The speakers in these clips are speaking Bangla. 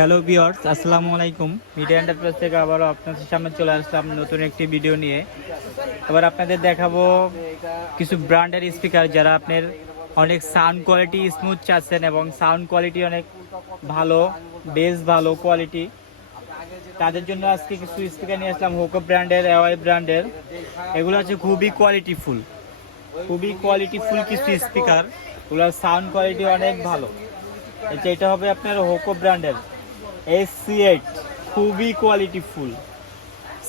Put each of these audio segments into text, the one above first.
হ্যালো বিয়ার্স আসসালামু আলাইকুম। মিডিয়া এন্টারপ্রাইজ থেকে আবারও আপনাদের সামনে চলে আসলাম নতুন একটি ভিডিও নিয়ে। এবার আপনাদের দেখাবো কিছু ব্র্যান্ডের স্পিকার যারা আপনার অনেক সাউন্ড কোয়ালিটি স্মুথ চাচ্ছেন এবং সাউন্ড কোয়ালিটি অনেক ভালো বেস ভালো কোয়ালিটি তাদের জন্য আজকে কিছু স্পিকার নিয়ে আসলাম হোকো ব্র্যান্ডের এওয়াই ব্র্যান্ডের এগুলো হচ্ছে খুবই কোয়ালিটিফুল খুবই কোয়ালিটিফুল কিছু স্পিকার ওগুলোর সাউন্ড কোয়ালিটি অনেক ভালো। আচ্ছা এটা হবে আপনার হোকো ব্র্যান্ডের এস এইট খুবই কোয়ালিটিফুল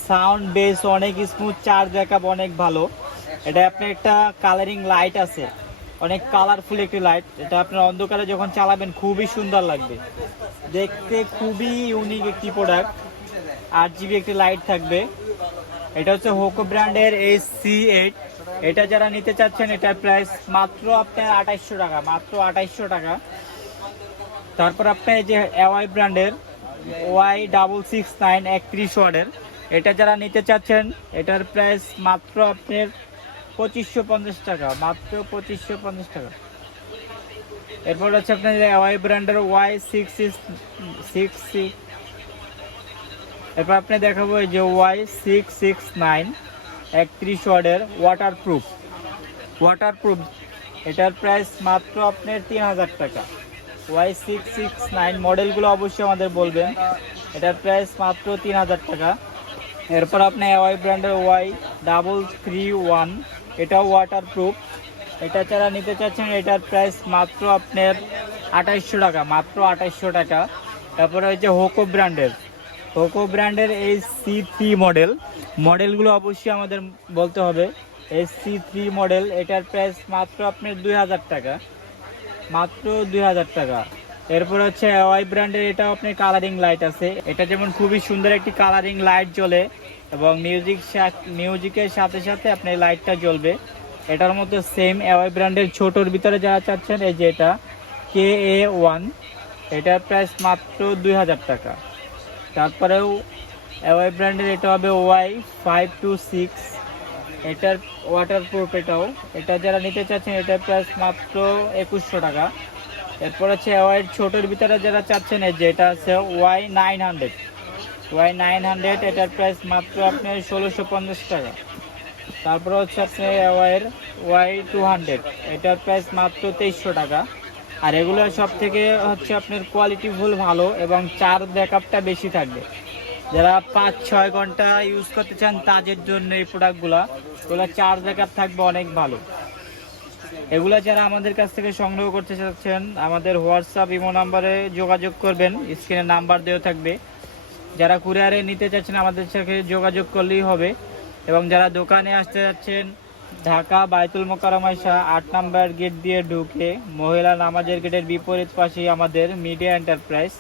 সাউন্ড বেস অনেক স্মুথ চার্জ ব্যাকআপ অনেক ভালো। এটা আপনার একটা কালারিং লাইট আছে। অনেক কালারফুল একটি লাইট এটা আপনার অন্ধকারে যখন চালাবেন, খুবই সুন্দর লাগবে। দেখতে খুবই ইউনিক একটি প্রোডাক্ট আট জিবি একটি লাইট থাকবে। এটা হচ্ছে হোকো ব্র্যান্ডের এস সি এইট এটা যারা নিতে চাচ্ছেন, এটার প্রাইস মাত্র আপনার আঠাইশশো টাকা, মাত্র আঠাইশশো টাকা। তারপর আপনার যে অ্যাওয়াই ব্র্যান্ডের ওয়াই ডাবল সিক্স নাইন একত্রিশ ওয়ার্ডের এটা যারা নিতে চাচ্ছেন, এটার প্রাইস মাত্র আপনার পঁচিশশো পঞ্চাশ টাকা, মাত্র পঁচিশশো পঞ্চাশ টাকা। এরপর হচ্ছে আপনার ওয়াই ব্র্যান্ডের Y six six six six এরপর আপনি দেখাবো এই যে ওয়াই সিক্স সিক্স নাইন একত্রিশ ওয়ার্ডের ওয়াটার প্রুফ ওয়াটার প্রুফ এটার প্রাইস মাত্র আপনার তিন হাজার টাকা। ওয়াই সিক্স সিক্স নাইন মডেলগুলো অবশ্যই আমাদের বলবেন। এটার প্রাইস মাত্র তিন হাজার টাকা। এরপর আপনি ওয়াই ব্র্যান্ডের ওয়াই ডাবল থ্রি ওয়ান এটাও ওয়াটার প্রুফ এটা যারা নিতে চাচ্ছেন, এটার প্রাইস মাত্র আপনার আঠাইশশো টাকা, মাত্র আঠাইশশো টাকা। তারপরে হচ্ছে হোকো ব্র্যান্ডের। হোকো ব্র্যান্ডের এই সি থ্রি মডেল মডেলগুলো অবশ্যই আমাদের বলতে হবে। এই সি থ্রি মডেল এটার প্রাইস মাত্র আপনার দুই হাজার টাকা। মাত্র দুই হাজার টাকা। এরপর হচ্ছে ওয়াই ব্র্যান্ডের এটা আপনার কালারিং লাইট আছে। এটা যেমন খুবই সুন্দর একটি কালারিং লাইট জ্বলে এবং মিউজিক মিউজিকের সাথে সাথে আপনার লাইটটা জ্বলবে। এটার মধ্যে সেম ওয়াই ব্র্যান্ডের ছোটোর ভিতরে যারা চাচ্ছেন, এই যে এটা কে এ ওয়ান এটার প্রাইস মাত্র দুই হাজার টাকা। তারপরেও ওয়াই ব্র্যান্ডের এটা হবে ওয়াই ফাইভ টু সিক্স এটার ওয়াটার প্রুফ এটাও। এটা যারা নিতে চাচ্ছেন এটার প্রাইস মাত্র একুশশো টাকা। এরপর হচ্ছে ওয়াই ছোটোর ভিতরে যারা চাচ্ছেন, এই যে এটা আছে Y nine hundred Y nine hundred এটার প্রাইস মাত্র আপনার ষোলোশো পঞ্চাশ টাকা। তারপরে হচ্ছে আপনি ওয়াইয়ের ওয়াই টু হান্ড্রেড এটার প্রাইস মাত্র তেইশশো টাকা। আর এগুলো সব থেকে হচ্ছে আপনার কোয়ালিটি ফুল ভালো এবং চার ব্যাকআপটা বেশি থাকবে। যারা পাঁচ, ছয় ঘণ্টা ইউজ করতে চান তাদের জন্য এই প্রোডাক্টগুলো এগুলো চার্জ ব্যাকআপ থাকবে অনেক ভালো। এগুলো যারা আমাদের কাছ থেকে সংগ্রহ করতে চাচ্ছেন, আমাদের হোয়াটসঅ্যাপ ইমো নাম্বারে যোগাযোগ করবেন স্ক্রিনে নাম্বার দেওয়া থাকবে। যারা কুরিয়ারে নিতে চাচ্ছেন, আমাদের সাথে যোগাযোগ করলেই হবে। এবং যারা দোকানে আসতে যাচ্ছেন ঢাকা বাইতুল মোকারমাইশা আট নাম্বার গেট দিয়ে ঢুকে মহিলা নামাজের গেটের বিপরীত পাশেই আমাদের মিডিয়া এন্টারপ্রাইজ